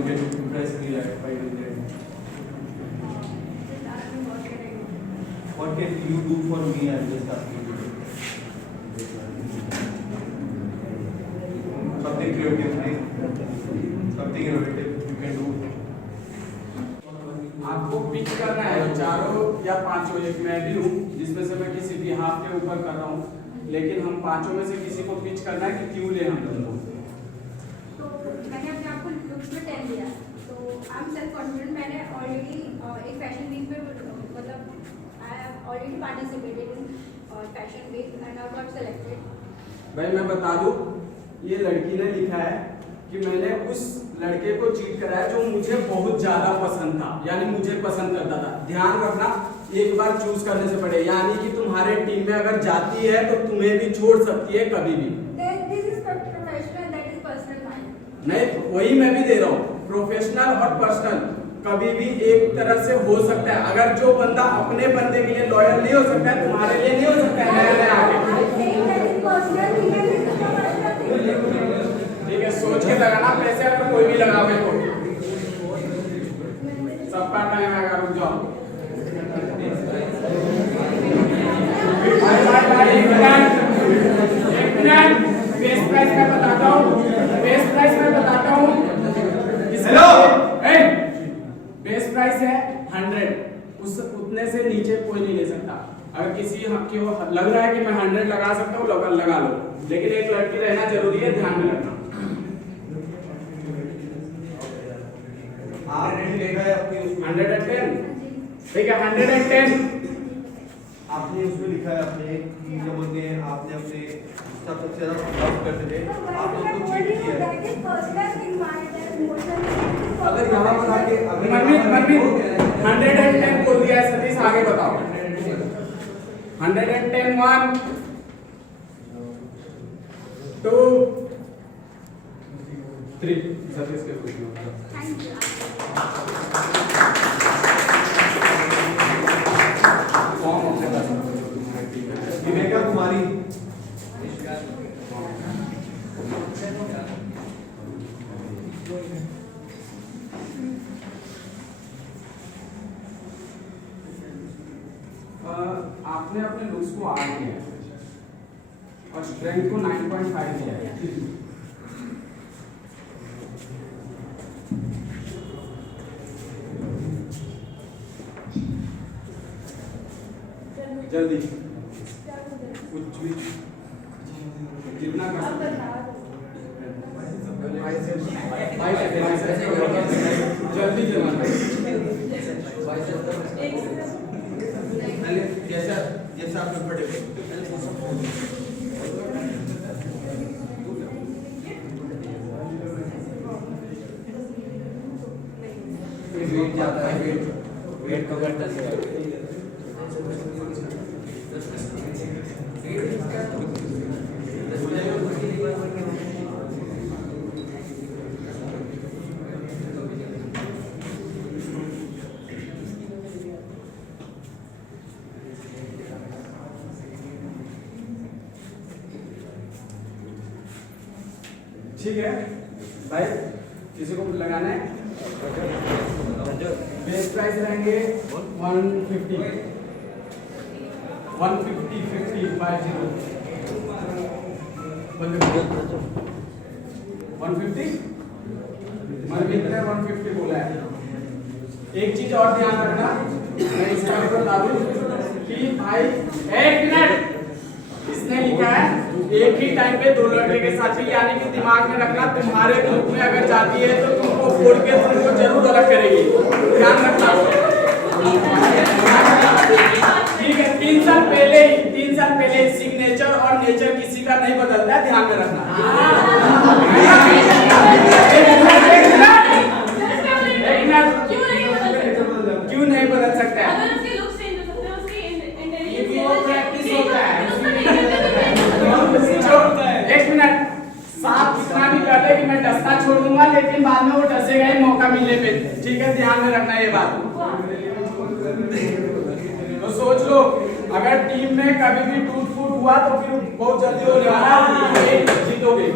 you can impress me like by doing that? What can you do for me? I'm just asking you. Something creative, right? Something innovative you can do. आपको pitch करना है चारों या पांचों, एक मैं भी हूँ जिसमें से मैं किसी भी हाफ के ऊपर कर रहा हूँ, लेकिन हम पांचों में से किसी को पिच करना है कि क्यों ले हम लोगों को। तो मैंने अपने आप को लुक्स में 10 दिया, तो आई एम सेल्फ कॉन्फिडेंट। मैंने ऑलरेडी एक फैशन वीक में मतलब I have already participated in fashion week and I got selected. भाई मैं बता दूं, ये लड़की ने लिखा है कि मैंने उस लड़के को चीट कराया जो मुझे बहुत ज्यादा पसंद था, यानी मुझे पसंद करता था। ध्यान रखना, एक बार चूज करने से पड़े, यानी कि तुम्हारे टीम में अगर जाती है तो तुम्हें भी छोड़ सकती है कभी भी। This is professional, that is personal mind. नहीं, वही मैं भी दे रहा हूँ, प्रोफेशनल और पर्सनल कभी भी एक तरह से हो सकता है। अगर जो बंदा अपने बंदे के लिए लॉयल नहीं हो सकता है, तुम्हारे लिए नहीं हो सकता है। नया आगे ठीक है, सोच के लगाना पैसे, अगर कोई भी लगावे तो सबका टाइम आएगा। रुक जाओ, एक मिनट। बेस प्राइस मैं बताता हूँ, बेस प्राइस मैं बताता हूँ। हेलो, बेस प्राइस है 100, उस उतने से नीचे कोई नहीं ले सकता। अगर किसी को लग रहा है कि मैं 100 लगा सकता हूँ, लगा लो, लेकिन एक लड़की रहना जरूरी है, ध्यान में रखना। आपने देखा है अपनी उसमें 110, ठीक है 110। आपने उसमें लिखा है अपने कि जब बोलते हैं आपने अपने सबसे ज्यादा लव करते थे, आपने उसको चीट किया है। अगर यहाँ पर आके मनमीत 110 बोल दिया है सतीश, आगे बताओ। 110 1 2 3 सतीश के कुछ थैंक यू। विवेका कुमारी, आपने अपने लुक्स को 8 दिया है और स्ट्रेंथ को 9.5 दिया है। जल्दी कुछ भी जितना कर सकते जल्दी जैसा जैसा आप कंफर्टेबल। वेट जाता है, वेट कवर करते हैं। ठीक है भाई, किसी को लगाना है? बेस प्राइस रहेंगे 150 150 50 50 150 मनमीत ने 150 बोला है। एक चीज और ध्यान रखना, मैं इसका भी बता दूं कि भाई एक मिनट, इसने लिखा है एक ही टाइम पे 2 लड़के के साथ ही, यानी कि दिमाग में रखना तुम्हारे ग्रुप में अगर जाती है तो तुमको फोड़ के तुमको जरूर अलग करेगी, ध्यान रखना। ठीक है, 3 साल पहले सिग्नेचर और नेचर किसी का नहीं बदलता है, ध्यान में रखना। क्यों नहीं बदल सकता है? एक मिनट, साफ इतना भी कर ले कि मैं डसना छोड़ दूंगा, लेकिन बाद में वो डसेगा ही मौका मिलने पे। ठीक है, ध्यान में रखना ये बात। तो सोच लो, अगर टीम में कभी भी टूट फूट हुआ तो फिर बहुत जल्दी होने वाला है, जीतोगे।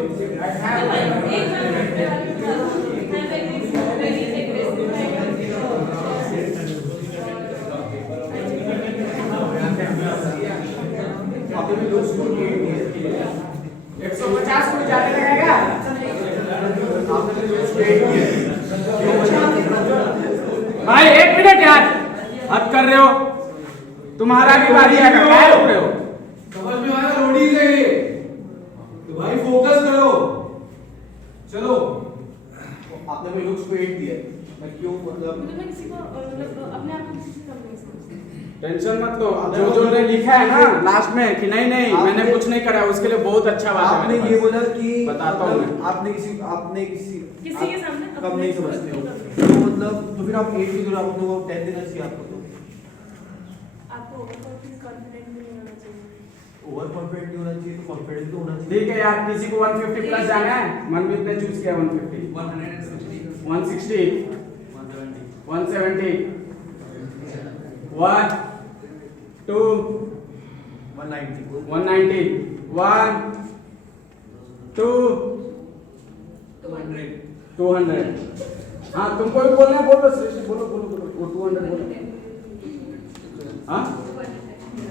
उसको 8 किया है। भाई 1 मिनट यार, हद कर रहे हो, तुम्हारा भी बारी आएगा, क्या रोक रहे हो? समझ में आया रोडीज है ये, तो भाई फोकस करो। चलो आपने मेरे लुक्स को 8 दिया है, मैं क्यों मतलब मैं किसी को मतलब अपने आप को किसी से कम नहीं समझती। टेंशन मत लो, जो ने लिखा है ना लास्ट में कि नहीं नहीं मैंने कुछ नहीं करा, उसके लिए बहुत अच्छा बात है। आपने ये बोला कि बताता हूँ मतलब मैं। आपने किसी किसी के सामने कम नहीं समझते हो, तो मतलब तो फिर आप 8 की जगह आपको 10 देना चाहिए आपको। तो आपको कॉन्फिडेंट भी नहीं होना चाहिए। ओवर कॉन्फिडेंट नहीं होना चाहिए, तो कॉन्फिडेंट तो होना चाहिए। ठीक है यार, किसी को 150 प्लस जाना है, मनमीत ने चूज किया 150, 160, 170, 1 2 190 190, 1 2 200। हाँ तुमको भी बोलना है, बोलो श्रेष्ठ, बोलो बोलो बोलो, वो 200 बोलो। हाँ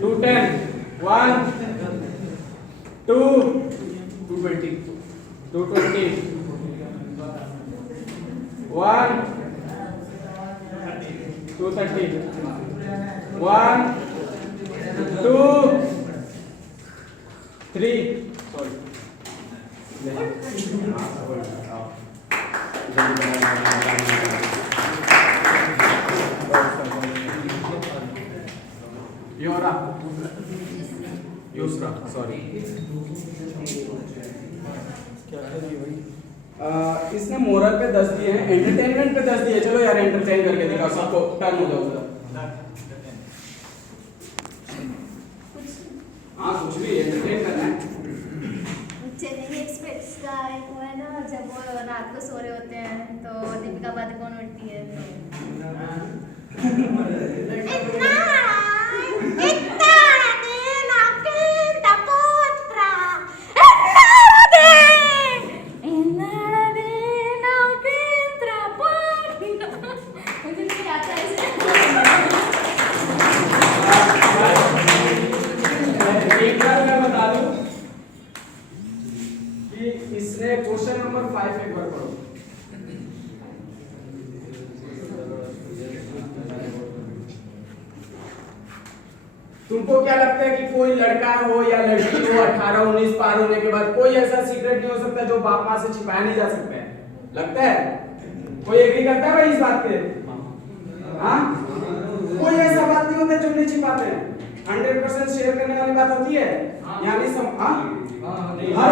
210, 1 2 220 220, 1 230, 1 2 3 सॉरी योरा योसरा सॉरी। इसने मोरल पे 10 दिए हैं, एंटरटेनमेंट पे 10 दिए। चलो यार एंटरटेन करके दिखाओ सबको, टर्न हो जाओ। हाँ कुछ भी एंटरटेन करना है। चेन्नई एक्सप्रेस का एक वो है ना, जब वो रात को सो रहे होते हैं तो दीपिका पादुकोण उठती है मुझे नहीं आता ऐसे। एक बार मैं बता दूं कि इसने क्वेश्चन नंबर 5 एक बार पढ़ो। तुमको क्या लगता है कि कोई लड़का हो या लड़की हो 18-19 पार होने के बाद कोई ऐसा सीक्रेट नहीं हो सकता जो बाप माँ से छिपाया नहीं जा सकता है? लगता है? कोई एग्री करता है भाई इस बात पे? हाँ? कोई ऐसा बात नहीं होता जो नहीं छिपाते हैं। 100% शेयर करने वाली बात होती है, यानी हर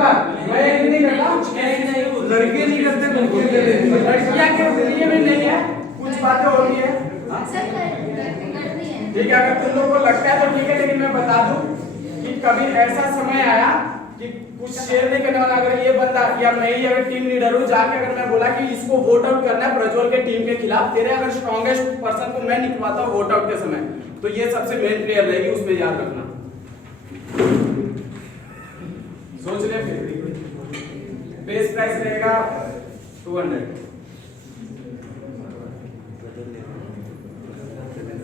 बार मैं एग्री नहीं करता, लड़के नहीं करते, लड़कियां के लिए भी नहीं है, कुछ बातें होती है। ठीक है, अगर तुम लोग को लगता है तो ठीक है, लेकिन मैं बता दूं कि कभी ऐसा समय आया कि कुछ शेयर नहीं करने वाला, अगर ये बंदा या मैं ही अगर टीम लीडर हूं, जाके अगर मैं बोला कि इसको वोट आउट करना है प्रज्वल के टीम के खिलाफ, तेरे अगर स्ट्रॉन्गेस्ट पर्सन को मैं निकलवाता हूं वोट आउट के समय, तो ये सबसे मेन प्लेयर रहेगी, उसमें याद रखना। सोच ले फिर बेस प्राइस रहेगा 200।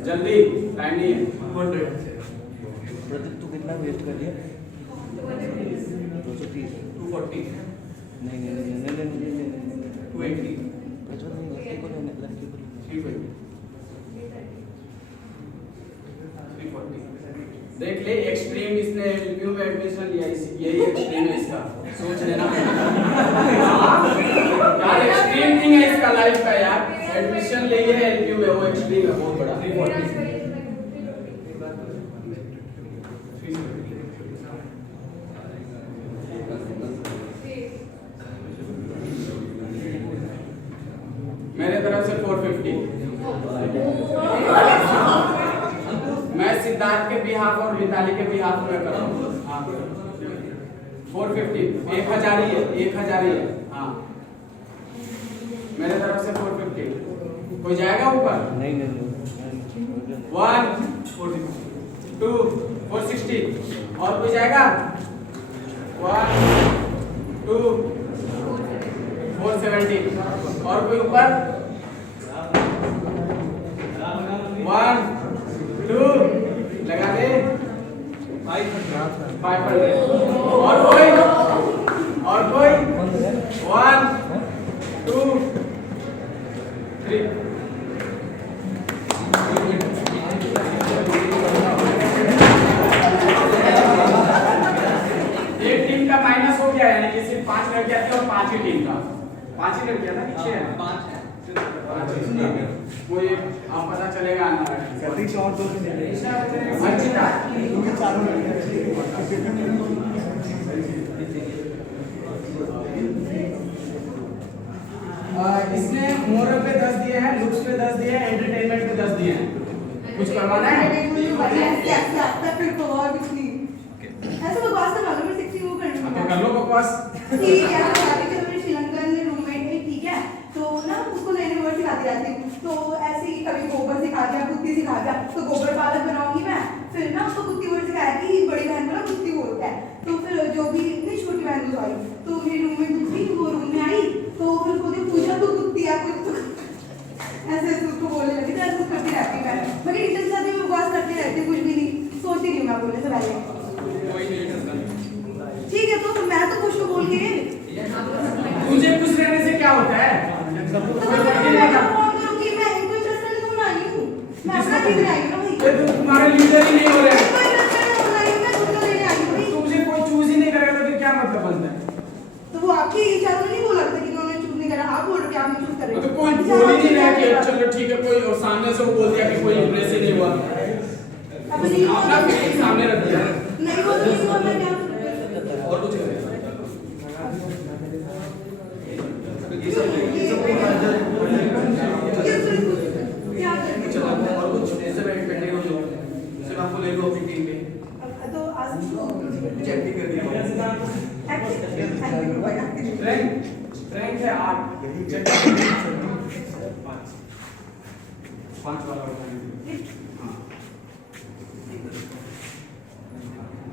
जल्दी, टाइम नहीं है। 200 प्रदीप तू कितना वेट कर लिया? 230 240 नहीं 280 प्रज्वल नहीं, लड़के को लेने, लड़के को लेने। 340 देख ले, एक्सट्रीम इसने एलपीयू में एडमिशन लिया, यही एक्सट्रीम है इसका, सोच लेना यार, एक्सट्रीम थिंग है इसका लाइफ का यार, एडमिशन ले है एलपीयू में, वो एक्सट्रीम है बहुत बड़ा। 340 मेरे तरफ से 450। मैं सिद्धार्थ के बिहाफ और मिताली के बिहाफ में कर रहा हूँ। हाँ 450, 1000 ही है, 1000 ही है। हाँ मेरे तरफ से 450। कोई जाएगा ऊपर? नहीं 1 2 460। और कोई जाएगा? 1 2 470। और कोई ऊपर? 1 2 लगा दे 500। और कोई? इनका 5 ही लड़कियां ना कि 6 है? 5 है। वो ये आप पता चलेगा आना सतीश और 2 अर्चिता क्योंकि चारों लड़कियां इसने मोरल पे 10 दिए हैं, लुक्स पे 10 दिए हैं, एंटरटेनमेंट पे 10 दिए हैं। कुछ करवाना है? ऐसे बकवास कर लो, मैं 60 वो करनी तो कर लो बकवास। ठीक है, मेरे श्रीलंकन रूममेट है, ठीक है, तो ना उसको नई नई वर्ड सिखाती रहती हूँ, तो ऐसे ही कभी गोबर सिखा दिया, कुत्ती सिखा दिया, तो गोबर पालक बनाऊंगी मैं, फिर ना उसको कुत्ती वर्ड सिखाया कि बड़ी बहन को ना कुत्ती बोलता है, तो फिर जो भी इतनी छोटी बहन को आई, तो मेरी रूममेट दूसरी वो रूम में आई, तो फिर उसको पूछा तो कुत्ती है कुछ, तो ऐसे उसको बोलने लगी, तो ऐसे करती रहती मैं, मगर टीचर के साथ भी बकवास करती रहती, कुछ भी नहीं सोचती नहीं मैं बोलने से पहले। ठीक है, तो मैं तो कुछ तो बोल के तुझे खुश रहने से क्या होता है? तो मैं फोन करूंगी, मैं इनको इंटरेस्ट नहीं होना आई हूं, मैं अपना लेने आई हूं ना भाई, ये तो तुम्हारे लीडर ही नहीं हो रहे हैं। मैं इंटरेस्ट नहीं होना आई हूं, मैं खुद को लेने आई हूं भाई। तुमसे कोई चूज ही नहीं करेगा तो फिर क्या मतलब बनता है? तो वो आपकी इच्छा तो नहीं बोला था कि उन्होंने चूज नहीं करा, आप बोल रहे हो कि आपने चूज करा। तो कोई बोल ही नहीं रहा कि चलो ठीक है, कोई और सामने से वो बोल दिया कि कोई इम्प्रेस ही नहीं हुआ। अब नहीं अपना फीलिंग सामने रख दिया। नहीं वो नहीं हुआ, मैं क्या और कुछ करें? क्या चलो और कुछ ऐसे बैठे हो जो सिर्फ आपको ले लो अपनी टीम में तो आज चैटिंग कर दिया रैंक है 8 5 वाला उठाएंगे। हाँ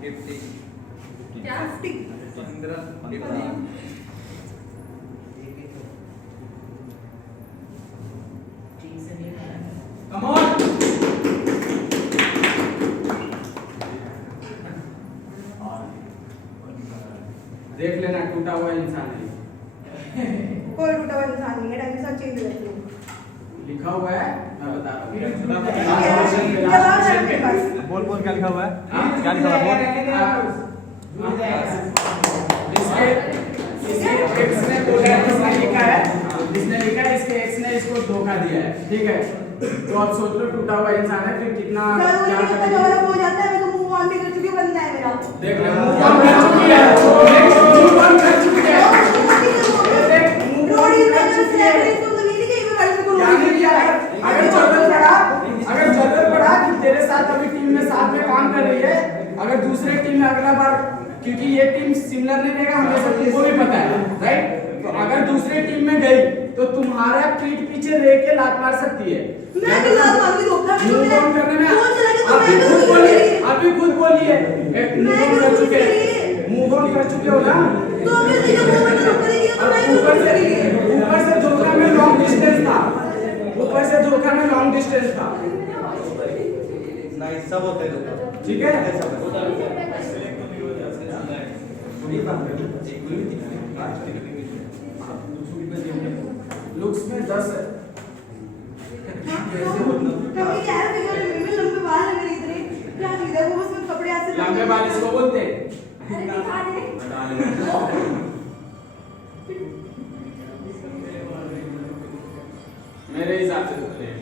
50 ड्राफ्टिंग 15 कम ऑन देख लेना टूटा हुआ इंसान है। कोई टूटा हुआ इंसान नहीं है, टाइम के साथ चेंज रहती हूँ। लिखा हुआ है, मैं बता रहा हूँ। जवाब है मेरे पास। बोल बोल क्या लिखा हुआ है? हाँ? क्या लिखा हुआ है? इसके एक्स ने बोला है, इसने लिखा है, इसके एक्स ने इसको धोखा दिया है, ठीक है? तो अब सोच लो टूटा हुआ इंसान है, फिर कितना सर वो क्या ये पता जवाब हो जाता है, मैं तो मूव ऑन भी कर चुकी बंदा है मेरा। देख ले मूव ऑन कर चुकी है, मूव ऑन कर चुकी है। रोड इज द सेलिब्रिटी, तुम तो नहीं थी कि मैं वर्ड से बोलूंगी। यानी क्या है? अगर जरूरत पड़ा कि तेरे साथ अभी टीम में साथ में काम कर रही है, अगर दूसरे टीम में अगला बार, क्योंकि ये टीम सिमिलर नहीं रहेगा, हमें सब को भी पता है, राइट? तो अगर दूसरे टीम में गई तो तुम्हारा पीठ पीछे रह के लात मार सकती है। मैं भी लात मारूंगी, धोखा भी तो मूव मेरा ऑन करने में फोन चला के तो आप मैं भी खुद उसके बोलिए, लिए। आप भी खुद बोलिए, मूव ऑन कर चुके हैं, मूव ऑन कर चुके हो ना? तो अगर तुझे मूव ऑन धोखा दे दिया तो मैं भी ऊपर उसके लिए। से धोखा में लॉन्ग डिस्टेंस था, ऊपर से धोखा में लॉन्ग डिस्टेंस था, नहीं सब होता है ठीक है? लुक्स में 10 है। कभी क्या है, फिगर में लंबे बाल है मेरे इतने, क्या चीज है वो, बस मैं कपड़े ऐसे लंबे बाल इसको बोलते हैं। अरे दिखा दे। मेरे हिसाब से तो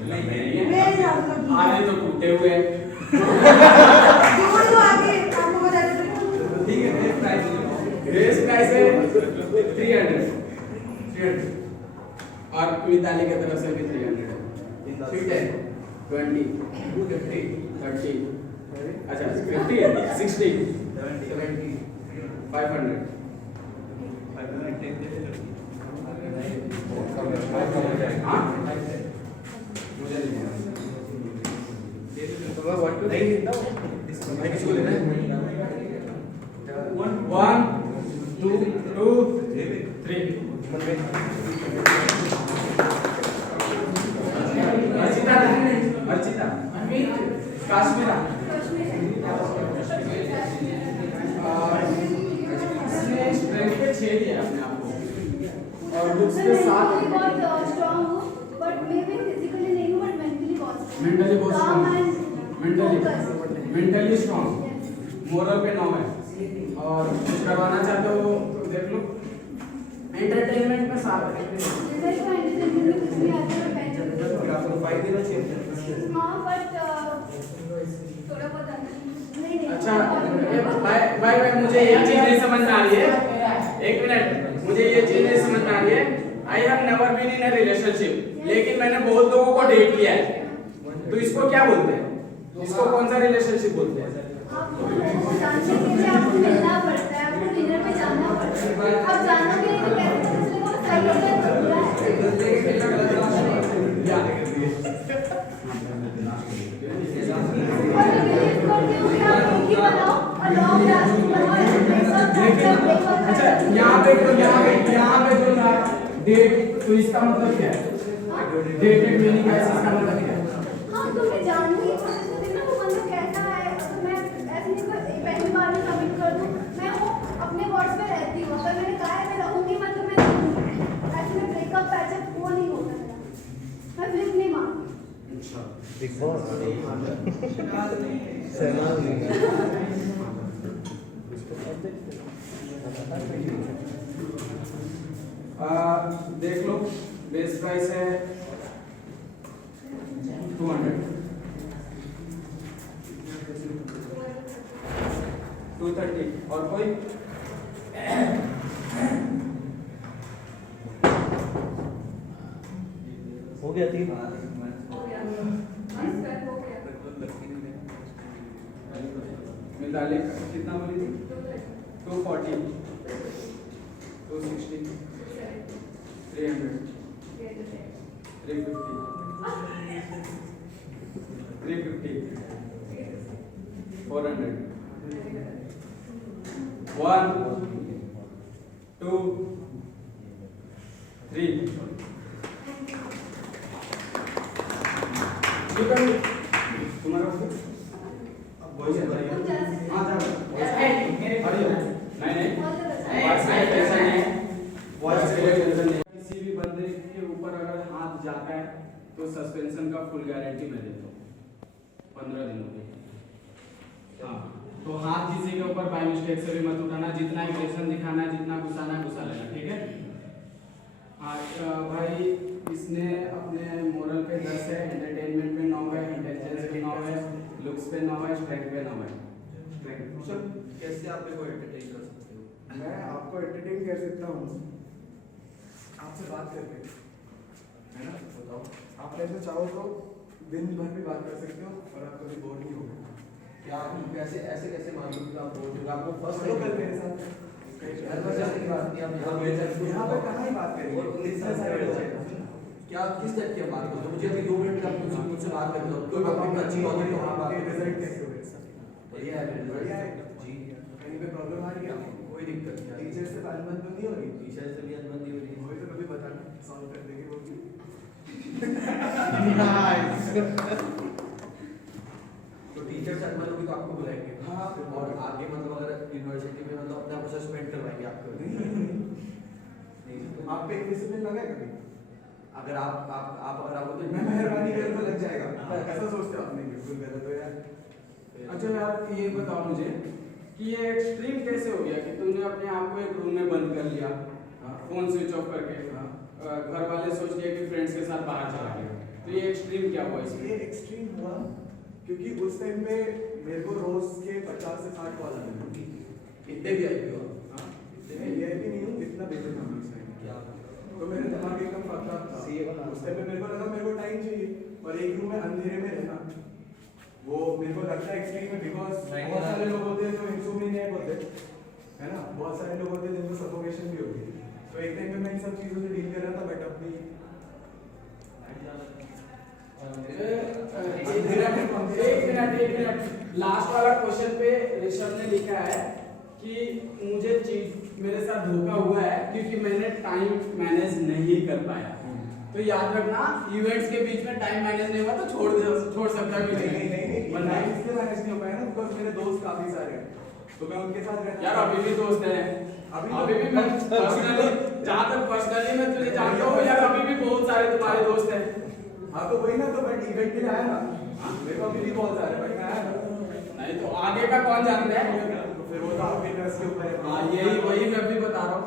लंबे नहीं है, मेरे हिसाब से आधे तो टूटे हुए हैं। जोड़ दो आगे, आपको बता दे। ठीक है रेस प्राइस है 300 और मिताली की तरफ से भी 300 है, ठीक है? 20 30 अच्छा 50 है 60 70 500 हाँ मुझे नहीं किसी को लेना है 1 2 2 3 अर्चिता काश्मीरा इसने स्ट्रेंथ पे 6 दिया अपने आप को और लुक्स पे 7 बहुत स्ट्रांग हूँ, बट मैं भी फिजिकली नहीं हूँ, बट मेंटली बहुत मेंटली बहुत calm strong and focused. Mentally strong moral पे 9 है और कुछ करवाना चाहते हो तो देख लो एंटरटेनमेंट में साथ मेरे को एंटरटेनमेंट में कुछ नहीं आता, मैं पहले फिर आपको तो 5 देना चाहिए। हाँ बट थोड़ा बहुत आता है। नहीं अच्छा भाई मुझे ये चीज नहीं समझ में आ रही है, एक मिनट, मुझे ये चीज नहीं समझ में आ रही है। I have never been in a relationship, लेकिन मैंने बहुत लोगों को डेट किया है, तो इसको क्या बोलते हैं? इसको कौन सा रिलेशनशिप बोलते हैं? आपको लोगों को जानने के लिए आपको मिलना पड़ता है, आपको डिनर पे जाना पड़ता है। आप जानोगे नहीं तो कैसे पता चलेगा वो सही है या बुरा है। अच्छा यहाँ पे जो था डेट, तो इसका मतलब क्या है? डेटेड मीनिंग है, इसका मतलब क्या है? हाँ तो मैं जानने की कोशिश करती हूँ ना वो मतलब कैसा है। तो मैं ऐसे नहीं कोई पहली बार में कमिट कर दूँ, मैं वो अपने वर्ड्स पे रहती हूँ। अगर मैंने कहा है मैं रहूँगी मतलब मैं रहूँगी। ऐसे में ब्रेकअप पैचअप वो नहीं होता मेरा, मैं फ्लिप नहीं मारती। बिग बॉस देख लो, बेस प्राइस है 200, 230 और कोई? हो गया 3। मिताली कितना बोली थी? 240, 260, 300, 350, 350, 400, 1, 2, 3। तुम्हारा अब वही चल रहा है। हाँ किसी भी बंदे के ऊपर अगर हाथ जाता है तो सस्पेंशन का फुल गारंटी मैं देता हूँ 15 दिनों की। हाँ तो हाथ किसी के ऊपर बाय मिस्टेक से भी मत उठाना, जितना एग्रेशन दिखाना है, जितना घुसाना घुसा लेना, ठीक है? हाँ भाई इसने अपने मोरल पे 10 है, एंटरटेनमेंट पे 9 है, इंटेलिजेंस पे 9 है, लुक्स पे 9 है, स्ट्रेंथ पे 9 है। सर कैसे आप मेरे को एंटरटेन कर सकते हो? मैं आपको एंटरटेन कर सकता हूँ आपसे बात करके, है ना? बताओ। आप ऐसे चाहो तो दिन भर भी बात कर सकते हो और आप कभी बोर नहीं होगे। क्या आप कैसे ऐसे कैसे मान लो कि आप बोल रहे हो? आपको फर्स्ट चलो कल मेरे साथ घर पर जाने की बात नहीं, आप यहाँ मेरे साथ यहाँ पे कहाँ ही बात करेंगे? और 19 साल से बैठ जाएगा। क्या आप किस टाइप की आप बात करते हो? मुझे अभी 2 मिनट में आप मुझसे बात कर लो, कोई बात नहीं, अच्छी बात है तो हाँ बात आपके करें। रिजल्ट कैसे हुए? बढ़िया है, बढ़िया है। जी। कहीं पे प्रॉब्लम आ रही है आपको? कोई दिक्कत नहीं। टीचर से अनबन तो नहीं हो रही? टीचर से भी अनबन नहीं हो रही है। वही तो कभी बताना, सॉल्व कर देंगे वो भी। तो टीचर से अनबन होगी तो आपको बुलाएंगे। हाँ। और आगे मतलब अगर यूनिवर्सिटी में मतलब अपने आप को सस्पेंड करवाएंगे आपको। नहीं आप पे एक डिसिप्लिन लगा है कभी? अगर आप अगर आपको तो मैं मेहरबानी करूँ तो लग जाएगा। ऐसा सोचते हो आप? नहीं, बिल्कुल गलत हो यार। अच्छा यार ये बताओ मुझे कि ये एक्सट्रीम कैसे हो गया कि तूने अपने आप को एक रूम में बंद कर लिया, फोन स्विच ऑफ करके, घर वाले सोच गए कि फ्रेंड्स के साथ बाहर चला गया, तो ये एक्सट्रीम क्या हुआ इसमें? ये एक्सट्रीम हुआ क्योंकि उस टाइम पे मेरे को रोज के 50 से 60 कॉल आते थे। इतने भी आई हो? मैं VIP नहीं हूँ, इतना बेसिक नंबर से क्या? तो मेरे दिमाग एकदम फटा था। उस टाइम पे मेरे को लगा मेरे को टाइम चाहिए और एक रूम में अंधेरे में रहना, वो मेरे को लगता है एक्सट्रीम है। बिकॉज बहुत सारे लोग होते हैं जो इंसोम्नियाक होते हैं, है ना? बहुत सारे लोग होते हैं जिनको सफोकेशन भी होती है। तो एक टाइम पे मैं इन सब चीज़ों से डील कर रहा था, बट अपनी एक मिनट लास्ट वाला क्वेश्चन पे ऋषभ ने लिखा है कि मुझे मेरे साथ धोखा हुआ है क्योंकि मैंने टाइम मैनेज नहीं कर पाया। तो याद रखना, इवेंट्स के बीच में टाइम मैनेज नहीं हुआ तो छोड़ सकता भी नहीं टाइम इसलिए मैनेज नहीं हो पाया ना बिकॉज मेरे दोस्त काफी सारे हैं, तो मैं उनके साथ रहता यार अभी भी दोस्त हैं, अभी भी मैं पर्सनली, जहाँ तक पर्सनली मैं तुझे जानता हूँ यार, अभी भी बहुत सारे तुम्हारे दोस्त हैं। हाँ तो वही ना, तो बट इवेंट के लिए आया ना, मेरे को अभी भी बहुत सारे, बट मैं आया ना। नहीं तो आगे का कौन जानता है? तो फिर वो तो आपके ट्रस्ट के ऊपर है। हाँ यही वही मैं भी बता रहा हूँ।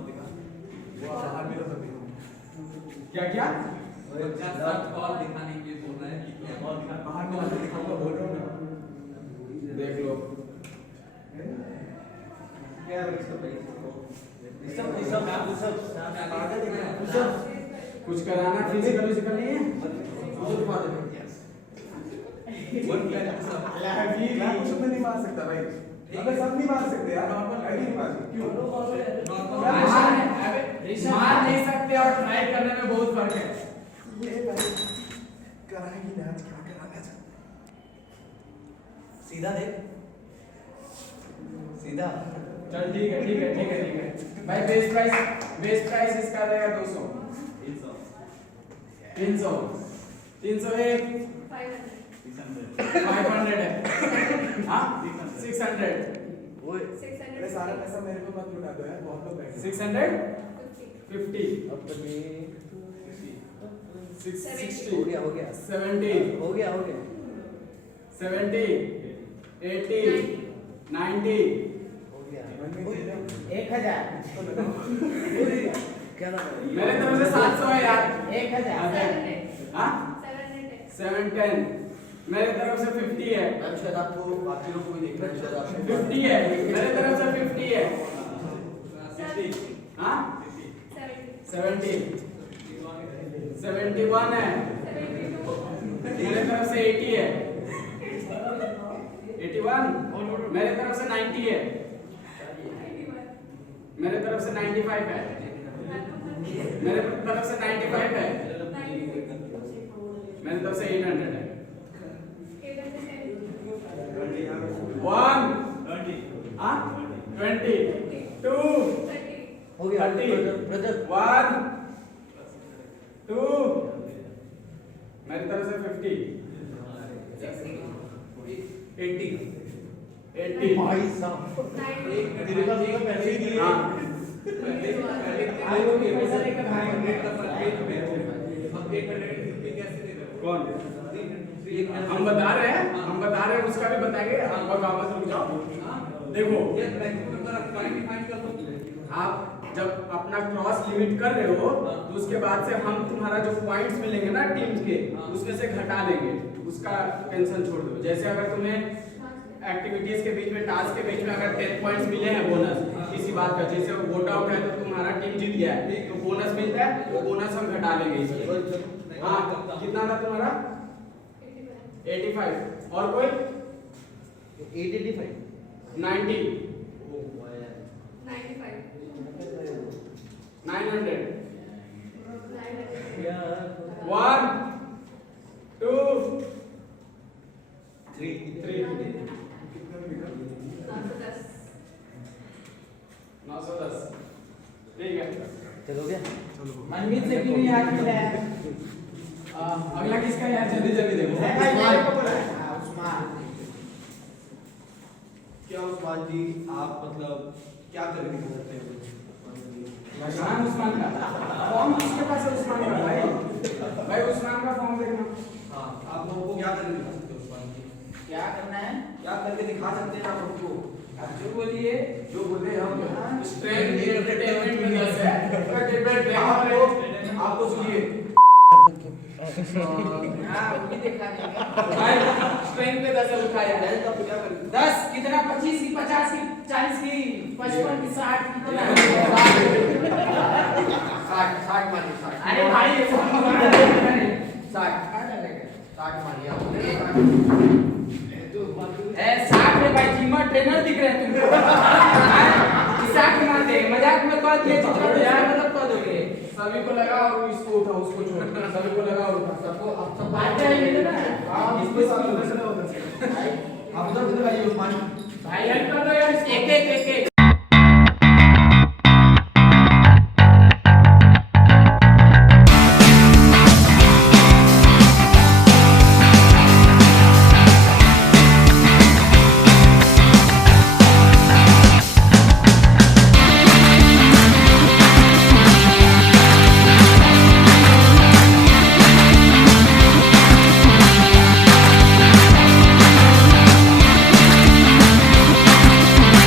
वो बाहर मेरे को दिखाओ। क्या क्या बॉल दिखाने के लिए बोल रहा है कितने बॉल बाहर में आके दिखाऊंगा बोल रहा हूँ ना। देख लो क्या कुछ कराना फिजिकल नहीं है मैं कुछ भी नहीं मार सकता भाई। अबे सब नहीं मार सकते यार, नॉर्मल आई नहीं मार सकते। क्यों? मार नहीं सकते और ट्राई करने में बहुत फर्क है। ये भाई कराएंगे ना, आज क्या कराना है? सीधा देख सीधा चल ठीक है भाई। बेस्ट प्राइस इसका रहेगा 200 301 500 है हाँ 600 अरे सारा पैसा मेरे को मत लुटा दो यार, बहुत लोग बैठे हैं। 650 अब तक ये 660 हो गया 70 हो गया 70 80 90 हो गया मनमीत दे दो। 1000 तो बताओ। क्या नाम है मेरे तरफ से 700 है यार 700 हाँ 700 710 मेरे तरफ से 50 है मैम शायद आपको बाकी लोग को भी देखना है शायद आपको 50 है मेरे तरफ से 50 है हाँ 70 71 है मेरे तरफ से 80 है 81 मेरे तरफ से 90 है मेरे तरफ से 95 है मेरे तरफ से 95 है मेरे तरफ से 800 है 1 हाँ 20 2 हो गया 30 ब्रदर 1 2 मेरी तरफ से 50 80 भाई साहब तेरे पास तो पैसे ही नहीं है हाँ कौन हम बता रहे हैं उसका भी बताएंगे आप वापस रुक जाओ देखो आप जब अपना क्रॉस लिमिट कर रहे हो तो उसके बाद से हम तुम्हारा जो पॉइंट्स मिलेंगे ना टीम्स के उसमें से घटा देंगे उसका टेंशन छोड़ दो जैसे अगर तुम्हें एक्टिविटीज के बीच में टास्क के बीच में अगर 10 पॉइंट्स मिले हैं बोनस किसी बात का जैसे वोट आउट है तो तुम्हारा टीम जीत गया है तो बोनस मिलता है वो बोनस हम घटा लेंगे इसमें हाँ कितना था तुम्हारा 85 और कोई 885 90 900 1 2 3 910 ठीक है चलो गया मनमीत से क्यों याद किया है अगला किसका यार जल्दी देखो क्या उस्मान जी आप मतलब क्या करके कर सकते हैं कहाँ उस्मान का फॉर्म किसके पास है उस्मान का भाई उस्मान का फॉर्म देखना हाँ आप लोगों को क्या करके दिखा सकते हैं उस्मान जी क्या करना है क्या करके दिखा सकते हैं आप हमको जो बोलिए जो बोले हम स्ट्रेंथ एंटरटेनमेंट में 10 है डिबेट आपको सुनिए हां वो भी दिखा देंगे भाई स्ट्रेंथ पे 10 उठाया है तो क्या करेंगे 10 कितना 25 की 50 की 40 की 55 की 60 कितना 60 मानिए 60 अरे भाई ये सब हमारा 60 मानिए ए 60 में भाई जिमर ट्रेनर दिख रहे हैं तुमको 60 मार दे मजाक मत बात ये चित्र यार मतलब कर दोगे सभी को लगा और इसको उठा उसको छोड़ सभी को लगा और उठा सबको अब सब बात है ना आप इसको साथ में होता है आप उधर आइए उस्मान भाई हेल्प कर दो यार एक